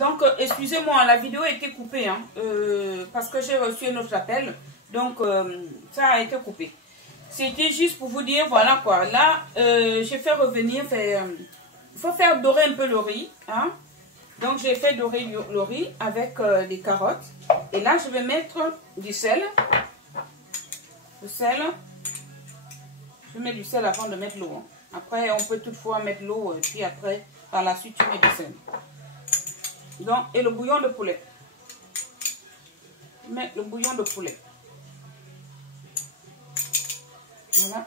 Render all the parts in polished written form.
Donc, excusez-moi, la vidéo a été coupée, hein, parce que j'ai reçu un autre appel. Donc, ça a été coupé. C'était juste pour vous dire, voilà quoi. Là, j'ai fait revenir, il faut faire dorer un peu le riz. Hein. Donc, j'ai fait dorer le riz avec des carottes. Et là, je vais mettre du sel. Le sel. Je mets du sel avant de mettre l'eau. Hein. Après, on peut toutefois mettre l'eau. Et puis après, par la suite, tu mets du sel. Donc, et le bouillon de poulet. Je mets le bouillon de poulet. Voilà.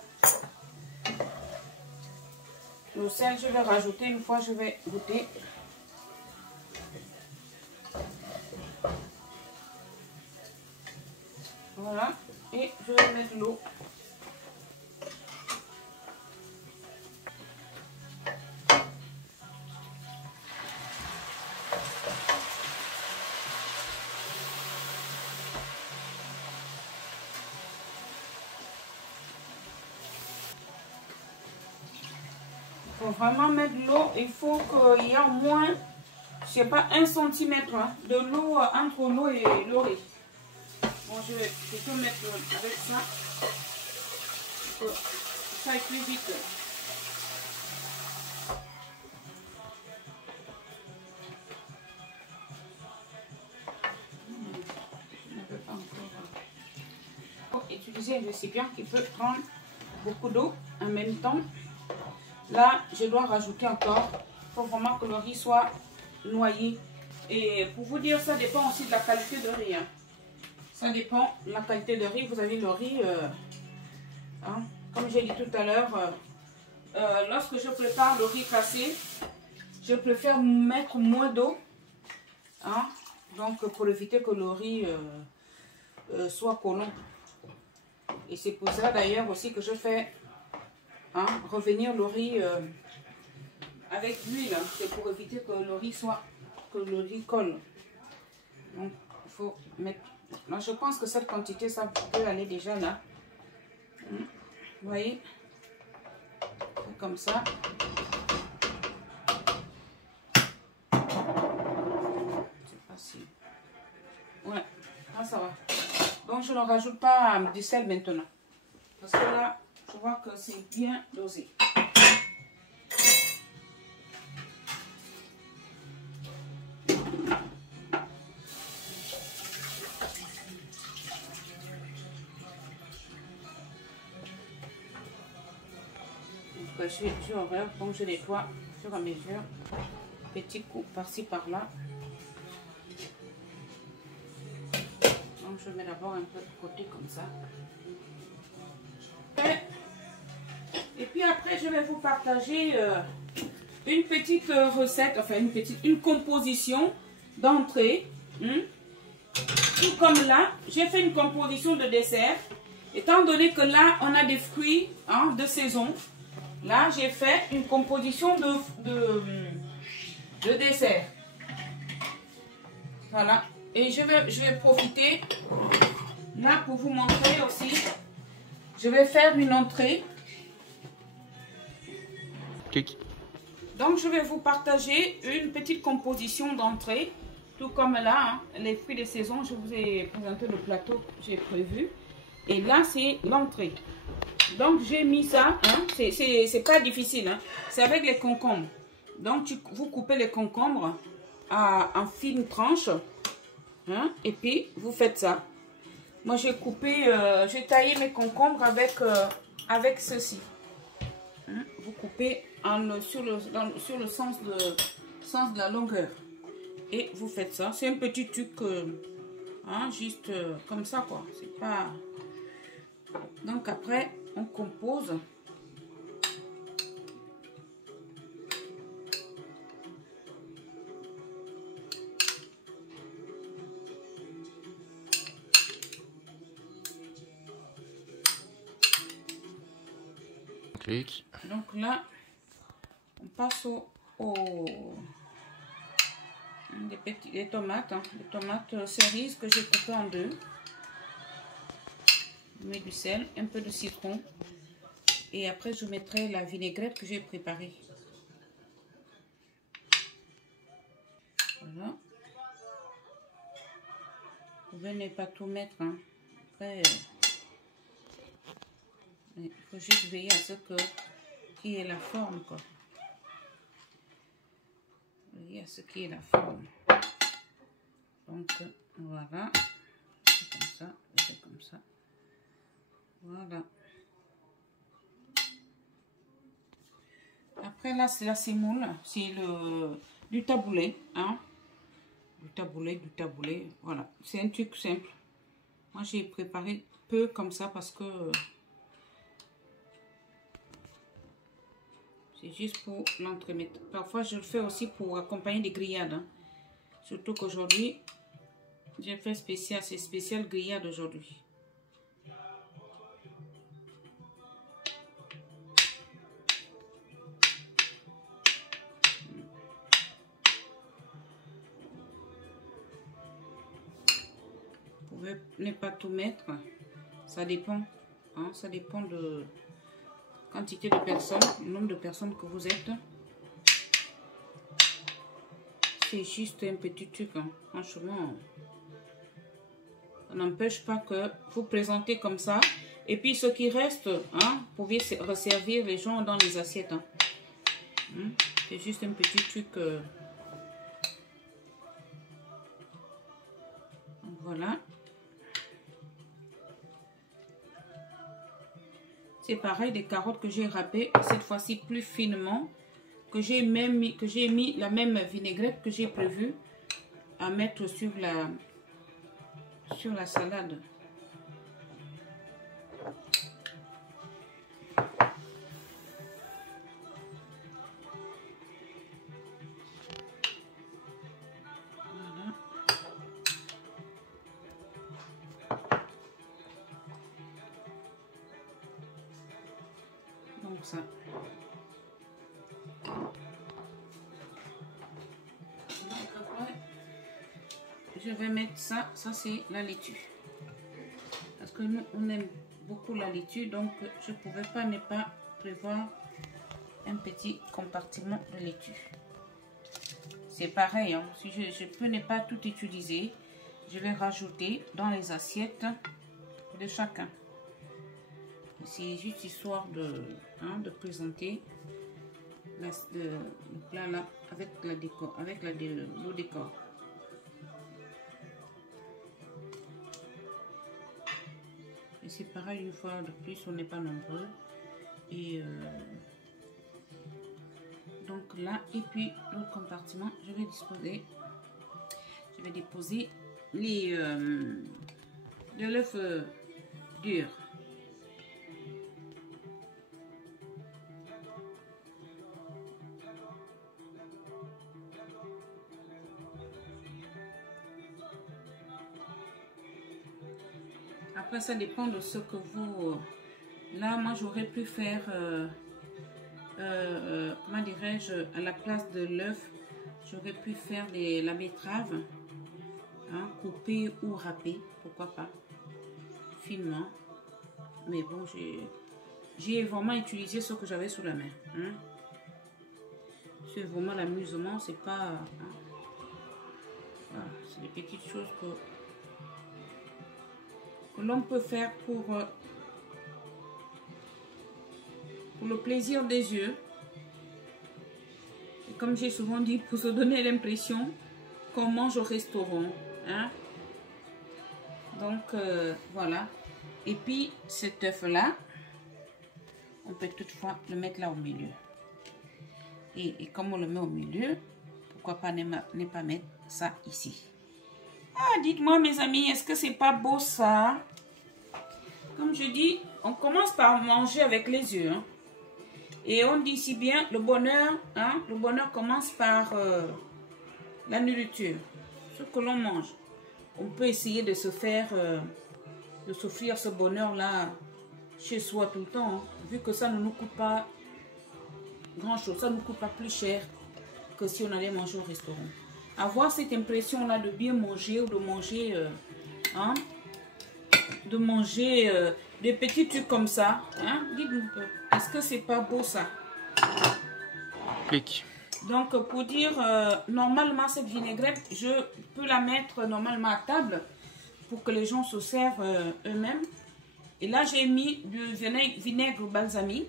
Le sel, je vais rajouter une fois, je vais goûter. Voilà. Et je vais mettre l'eau. Il faut vraiment mettre l'eau. Il faut qu'il y ait au moins, je sais pas, 1 centimètre hein, de l'eau entre l'eau et le riz. Bon, je vais plutôt mettre avec ça. Pour que ça aille plus vite. Je ne peux pas encore. Utiliser un récipient qui peut prendre beaucoup d'eau en même temps. Là, je dois rajouter encore. Il faut vraiment que le riz soit noyé. Et pour vous dire, ça dépend aussi de la qualité de riz. Hein. Ça dépend de la qualité de riz. Vous avez le riz, hein, comme j'ai dit tout à l'heure, lorsque je prépare le riz cassé, je préfère mettre moins d'eau. Hein, donc, pour éviter que le riz soit collant. Et c'est pour ça d'ailleurs aussi que je fais hein, revenir le riz avec l'huile. C'est pour éviter que le riz colle. Donc, il faut mettre... Là, je pense que cette quantité, ça peut aller déjà là. Vous voyez? Comme ça. C'est facile. Ouais, là, ça va. Donc, je ne rajoute pas du sel maintenant. Parce que là, je vois que c'est bien dosé. Je regarde, donc je nettoie sur la mesure. Petit coup par-ci par-là. Donc je mets d'abord un peu de côté comme ça. Et puis après je vais vous partager une petite recette, enfin une composition d'entrée. Tout comme là, j'ai fait une composition de dessert. Étant donné que là on a des fruits hein, de saison. Là, j'ai fait une composition de dessert. Voilà. Et je vais profiter là pour vous montrer aussi. Je vais faire une entrée. Clic. Donc, je vais vous partager une petite composition d'entrée. Tout comme là, hein, les fruits de saison, je vous ai présenté le plateau que j'ai prévu. Et là, c'est l'entrée. Donc, j'ai mis ça, hein, c'est pas difficile, hein, c'est avec les concombres. Donc, vous coupez les concombres en fines tranches, hein, et puis vous faites ça. Moi, j'ai taillé mes concombres avec ceci. Hein, vous coupez sur le sens de la longueur. Et vous faites ça. C'est un petit truc, hein, juste comme ça, quoi. C'est pas... Donc, après... On compose. Clic. Donc là, on passe des tomates, hein, des tomates cerises que j'ai coupées en deux. Je mets du sel, un peu de citron. Et après, je mettrai la vinaigrette que j'ai préparée. Voilà. Vous pouvez ne pas tout mettre. Hein. Après, il faut juste veiller à ce que qui est la forme, quoi. Veiller à ce qui est la forme. Donc voilà, c'est comme ça, c'est comme ça. Voilà. Après là, c'est la semoule, c'est le du taboulet, hein. Du taboulet, voilà. C'est un truc simple. Moi, j'ai préparé peu comme ça parce que c'est juste pour l'entremettre. Parfois, je le fais aussi pour accompagner des grillades. Hein. Surtout qu'aujourd'hui, j'ai fait spécial, c'est spécial grillade aujourd'hui. Vous pouvez ne pas tout mettre, ça dépend. Hein, ça dépend de quantité de personnes, le nombre de personnes que vous êtes. C'est juste un petit truc, hein. Franchement, ça n'empêche pas que vous présentez comme ça. Et puis ce qui reste, hein, vous pouvez resservir les gens dans les assiettes. Hein. C'est juste un petit truc. Voilà. C'est pareil, des carottes que j'ai râpées, cette fois-ci plus finement, que j'ai mis la même vinaigrette que j'ai prévu à mettre sur la salade. Voilà. Donc ça. Je vais mettre ça, c'est la laitue. Parce que nous, on aime beaucoup la laitue, donc je ne pouvais pas ne pas prévoir un petit compartiment de laitue. C'est pareil, hein, si je peux ne pas tout utiliser, je vais rajouter dans les assiettes de chacun. C'est juste histoire de présenter le plat là avec la décor, avec le décor. Et c'est pareil, une fois de plus, on n'est pas nombreux. Et donc là, et puis l'autre compartiment, je vais déposer de l'œuf dur. Après, ça dépend de ce que vous... Là, moi, j'aurais pu faire, comment dirais-je, à la place de l'œuf, j'aurais pu faire la betterave, hein, coupée ou râpée, pourquoi pas, finement. Mais bon, j'ai vraiment utilisé ce que j'avais sous la main. Hein. C'est vraiment l'amusement, c'est pas... Hein. Voilà, c'est des petites choses que l'on peut faire pour le plaisir des yeux. Et comme j'ai souvent dit, pour se donner l'impression qu'on mange au restaurant. Hein? Donc, voilà. Et puis, cet œuf-là, on peut toutefois le mettre là au milieu. Et comme on le met au milieu, pourquoi pas ne pas mettre ça ici. Ah, dites-moi mes amis, est-ce que c'est pas beau ça? Comme je dis, on commence par manger avec les yeux. Hein. Et on dit si bien, le bonheur, hein, le bonheur commence par la nourriture. Ce que l'on mange. On peut essayer de se faire, de s'offrir ce bonheur-là chez soi tout le temps. Hein, vu que ça ne nous coûte pas grand-chose. Ça ne nous coûte pas plus cher que si on allait manger au restaurant. Avoir cette impression-là de bien manger ou de manger, des petits trucs comme ça. Hein? Dites-nous, est-ce que c'est pas beau ça? Clic. Donc, pour dire, normalement, cette vinaigrette, je peux la mettre normalement à table pour que les gens se servent eux-mêmes. Et là, j'ai mis du vinaigre balsamique,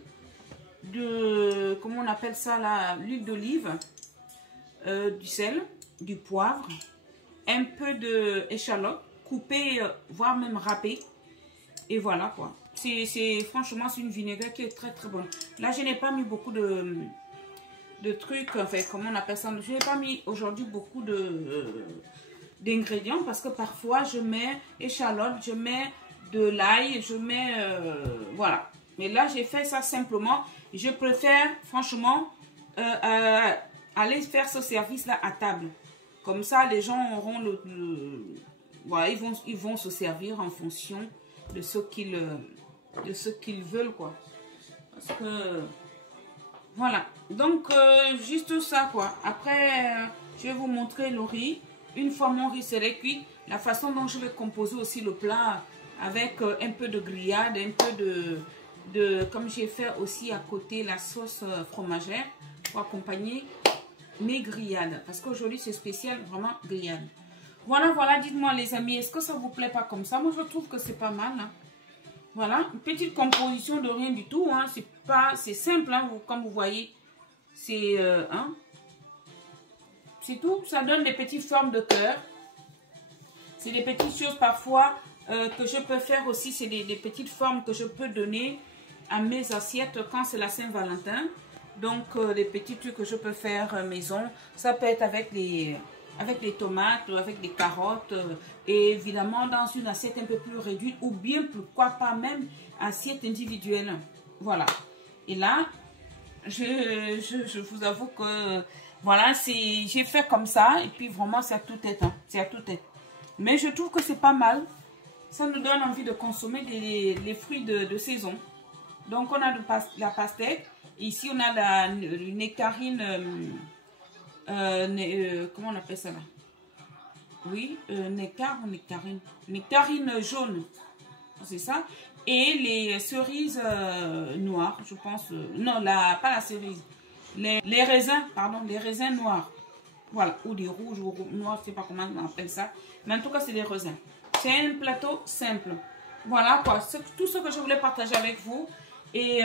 de, comment on appelle ça là, l'huile d'olive, du sel, du poivre, un peu d'échalote coupée, voire même râpée. Et voilà quoi. Franchement, c'est une vinaigrette qui est très très bonne. Là, je n'ai pas mis beaucoup de trucs, enfin, comment on appelle ça. Je n'ai pas mis aujourd'hui beaucoup d'ingrédients parce que parfois, je mets échalote, je mets de l'ail, je mets, voilà. Mais là, j'ai fait ça simplement. Je préfère, franchement, aller faire ce service-là à table. Comme ça, les gens auront voilà, ils vont se servir en fonction de ce qu'ils veulent, quoi. Parce que, voilà. Donc, juste ça, quoi. Après, je vais vous montrer le riz. Une fois mon riz serait cuit, la façon dont je vais composer aussi le plat avec un peu de grillade, un peu comme j'ai fait aussi à côté la sauce fromagère pour accompagner mes grillades. Parce qu'aujourd'hui, c'est spécial, vraiment grillade. Voilà, voilà, dites-moi les amis, est-ce que ça vous plaît pas comme ça? Moi, je trouve que c'est pas mal. Hein. Voilà, une petite composition de rien du tout. Hein. C'est simple, hein, comme vous voyez. C'est c'est tout. Ça donne des petites formes de cœur. C'est des petites choses parfois que je peux faire aussi. C'est des petites formes que je peux donner à mes assiettes quand c'est la Saint-Valentin. Donc, des petits trucs que je peux faire maison. Ça peut être avec des tomates, avec des carottes. Et évidemment, dans une assiette un peu plus réduite. Ou bien, pourquoi pas même assiette individuelle. Voilà. Et là, je vous avoue que, voilà, j'ai fait comme ça. Et puis, vraiment, c'est à tout tête. Hein, c'est à tout tête. Mais je trouve que c'est pas mal. Ça nous donne envie de consommer les fruits de saison. Donc, on a la pastèque. Ici, on a une nectarine, comment on appelle ça là? Oui, nectar ou nectarine? Nectarine jaune, c'est ça. Et les cerises noires, je pense. Non, pas la cerise. Les raisins, pardon, les raisins noirs. Voilà, ou des rouges ou noirs, je ne sais pas comment on appelle ça. Mais en tout cas, c'est des raisins. C'est un plateau simple. Voilà quoi, tout ce que je voulais partager avec vous. Et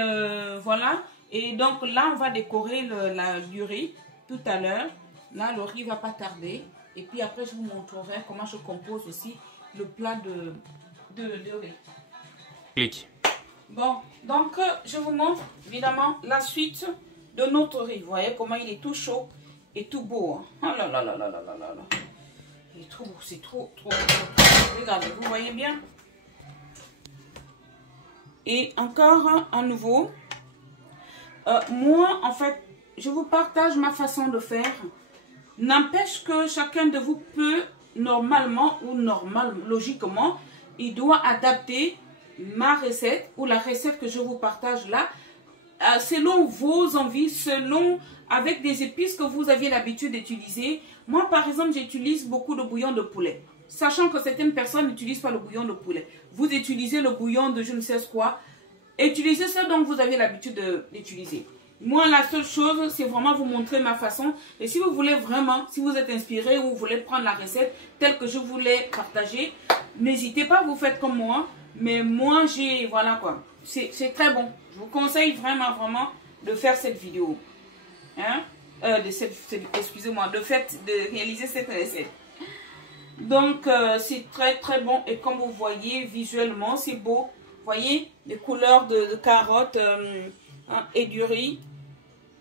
voilà. Et donc là, on va décorer du riz tout à l'heure. Là, le riz ne va pas tarder. Et puis après, je vous montrerai comment je compose aussi le plat de riz. Clique. Bon, donc je vous montre évidemment la suite de notre riz. Vous voyez comment il est tout chaud et tout beau. Hein. Oh là là là là là là là là. Il est trop beau, c'est trop. Regardez, vous voyez bien. Et encore à nouveau, moi, en fait, je vous partage ma façon de faire. N'empêche que chacun de vous peut, normalement ou logiquement, il doit adapter ma recette ou la recette que je vous partage là, selon vos envies, avec des épices que vous aviez l'habitude d'utiliser. Moi, par exemple, j'utilise beaucoup de bouillon de poulet. Sachant que certaines personnes n'utilisent pas le bouillon de poulet. Vous utilisez le bouillon de je ne sais quoi. Utilisez ce dont vous avez l'habitude d'utiliser. Moi, la seule chose, c'est vraiment vous montrer ma façon. Et si vous voulez vraiment, si vous êtes inspiré ou vous voulez prendre la recette telle que je voulais partager, n'hésitez pas, vous faites comme moi. Mais moi, voilà quoi. C'est très bon. Je vous conseille vraiment, vraiment de faire cette vidéo. Hein? Excusez-moi, de réaliser cette recette. Donc, c'est très, très bon. Et comme vous voyez, visuellement, c'est beau. Vous voyez, les couleurs de carottes hein, et du riz.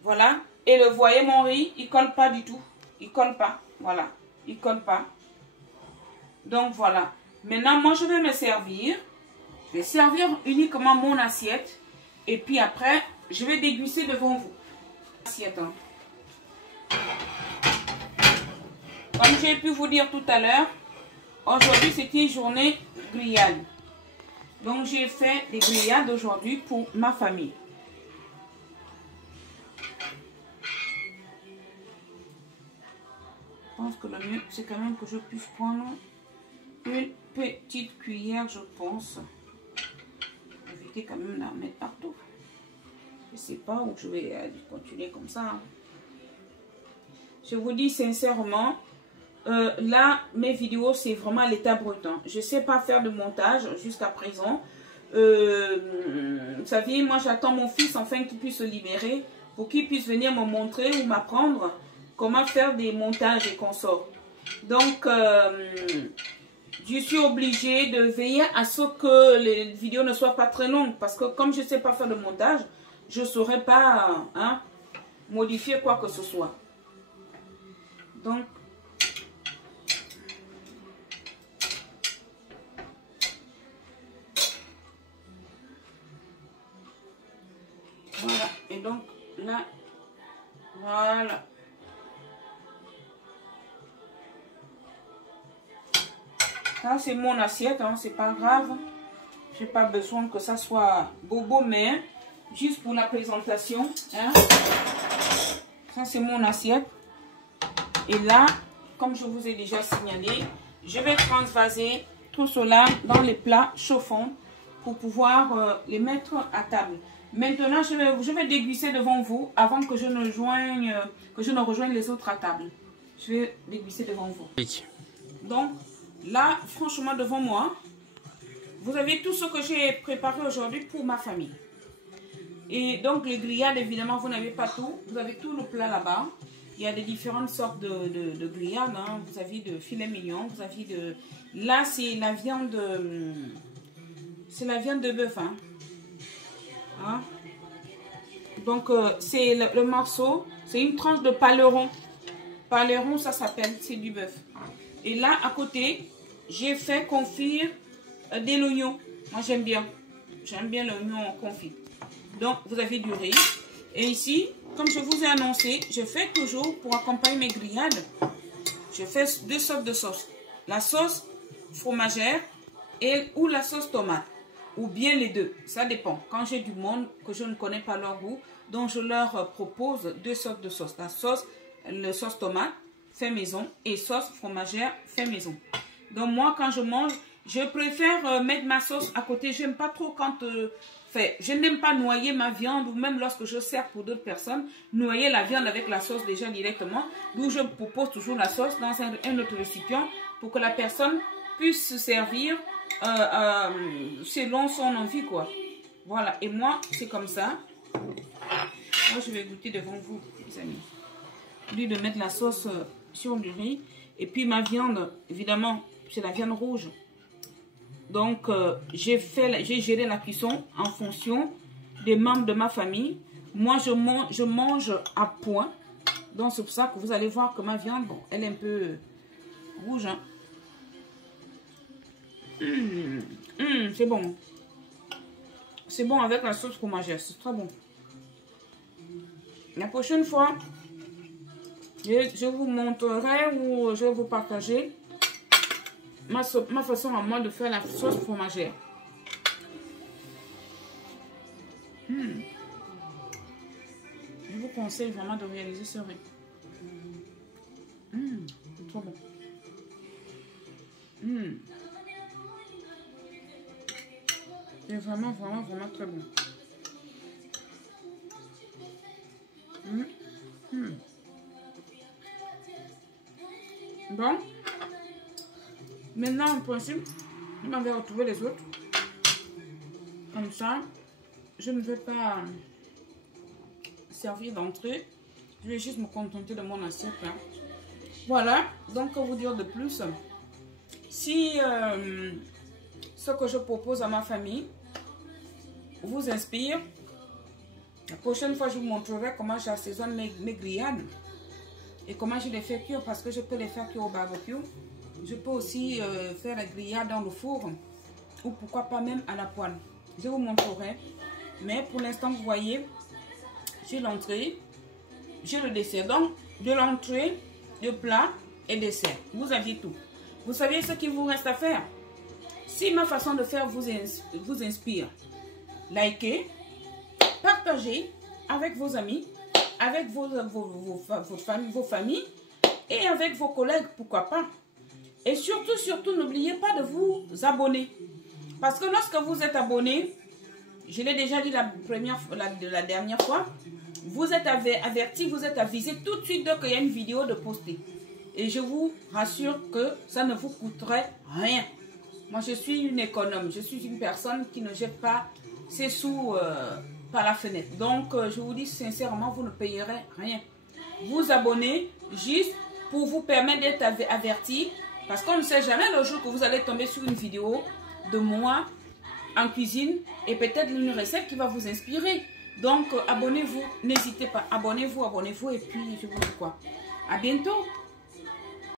Voilà. Et vous voyez, mon riz, il ne colle pas du tout. Il ne colle pas. Voilà. Il ne colle pas. Donc, voilà. Maintenant, moi, je vais me servir. Je vais servir uniquement mon assiette. Et puis après, je vais déguster devant vous. Assiette. Hein. Comme j'ai pu vous dire tout à l'heure, aujourd'hui, c'était une journée grillade. Donc, j'ai fait des grillades aujourd'hui pour ma famille. Je pense que le mieux, c'est quand même que je puisse prendre une petite cuillère, je pense. Éviter quand même d'en mettre partout. Je ne sais pas où je vais continuer comme ça. Hein. Je vous dis sincèrement, là, mes vidéos, c'est vraiment à l'état brut. Hein. Je ne sais pas faire de montage jusqu'à présent. Vous savez, moi, j'attends mon fils enfin qu'il puisse se libérer pour qu'il puisse venir me montrer ou m'apprendre comment faire des montages et consorts. Donc, je suis obligée de veiller à ce que les vidéos ne soient pas très longues. Parce que comme je ne sais pas faire de montage, je ne saurais pas modifier quoi que ce soit. Donc, voilà. Et donc, là, voilà. Ça, c'est mon assiette, hein, c'est pas grave. J'ai pas besoin que ça soit bobo, mais juste pour la présentation. Hein. Ça, c'est mon assiette. Et là, comme je vous ai déjà signalé, je vais transvaser tout cela dans les plats chauffants pour pouvoir les mettre à table. Maintenant, je vais déguster devant vous avant que je ne rejoigne les autres à table. Je vais déguster devant vous. Donc, là, franchement, devant moi, vous avez tout ce que j'ai préparé aujourd'hui pour ma famille. Et donc, les grillades, évidemment, vous n'avez pas tout. Vous avez tout le plat là-bas. Il y a des différentes sortes de grillades. Hein. Vous avez de filet mignon. Vous avez de... Là, c'est la viande... C'est la viande de bœuf. Hein. Hein? Donc, c'est le morceau. C'est une tranche de paleron. Paleron, ça s'appelle. C'est du bœuf. Et là, à côté, j'ai fait confire de l'oignon. Moi, j'aime bien. J'aime bien l'oignon confit. Donc, vous avez du riz. Et ici, comme je vous ai annoncé, je fais toujours, pour accompagner mes grillades, je fais deux sortes de sauces. La sauce fromagère ou la sauce tomate. Ou bien les deux. Ça dépend. Quand j'ai du monde que je ne connais pas leur goût, donc je leur propose deux sortes de sauces. La sauce tomate, fait maison, et sauce fromagère, fait maison. Donc moi, quand je mange, je préfère mettre ma sauce à côté. J'aime pas trop quand... je n'aime pas noyer ma viande, ou même lorsque je sers pour d'autres personnes, noyer la viande avec la sauce déjà directement. D'où je propose toujours la sauce dans un autre récipient pour que la personne puisse se servir selon son envie, quoi. Voilà, et moi, c'est comme ça. Moi, je vais goûter devant vous, les amis. Au lieu de mettre la sauce sur du riz. Et puis ma viande, évidemment, c'est la viande rouge. Donc, j'ai géré la cuisson en fonction des membres de ma famille. Moi, je mange à point. Donc, c'est pour ça que vous allez voir que ma viande, bon, elle est un peu rouge. Hein. C'est bon. C'est bon avec la sauce fromagère. C'est très bon. La prochaine fois, je vous montrerai ou je vais vous partager ma façon à moi de faire la sauce fromagère. Je vous conseille vraiment de réaliser ce riz. C'est trop bon. C'est vraiment très bon. Bon. Maintenant, en principe, je m'en vais retrouver les autres. Comme ça, je ne vais pas servir d'entrée. Je vais juste me contenter de mon assiette. Là. Voilà. Donc, que vous dire de plus? Si ce que je propose à ma famille vous inspire, la prochaine fois, je vous montrerai comment j'assaisonne mes grillades et comment je les fais cuire, parce que je peux les faire cuire au barbecue. Je peux aussi faire la grillade dans le four ou pourquoi pas même à la poêle. Je vous montrerai. Mais pour l'instant, vous voyez, j'ai l'entrée, j'ai le dessert. Donc, de l'entrée, le plat et dessert. Vous aviez tout. Vous savez ce qu'il vous reste à faire? Si ma façon de faire vous inspire, likez, partagez avec vos amis, avec vos familles et avec vos collègues, pourquoi pas. Et surtout, n'oubliez pas de vous abonner. Parce que lorsque vous êtes abonné, je l'ai déjà dit la dernière fois, vous êtes averti, vous êtes avisé tout de suite dès qu'il y a une vidéo de poster. Et je vous rassure que ça ne vous coûterait rien. Moi, je suis une économe. Je suis une personne qui ne jette pas ses sous par la fenêtre. Donc, je vous dis sincèrement, vous ne payerez rien. Vous abonnez juste pour vous permettre d'être averti. Parce qu'on ne sait jamais le jour que vous allez tomber sur une vidéo de moi en cuisine et peut-être une recette qui va vous inspirer. Donc, abonnez-vous. N'hésitez pas. Abonnez-vous et puis je vous dis quoi. À bientôt.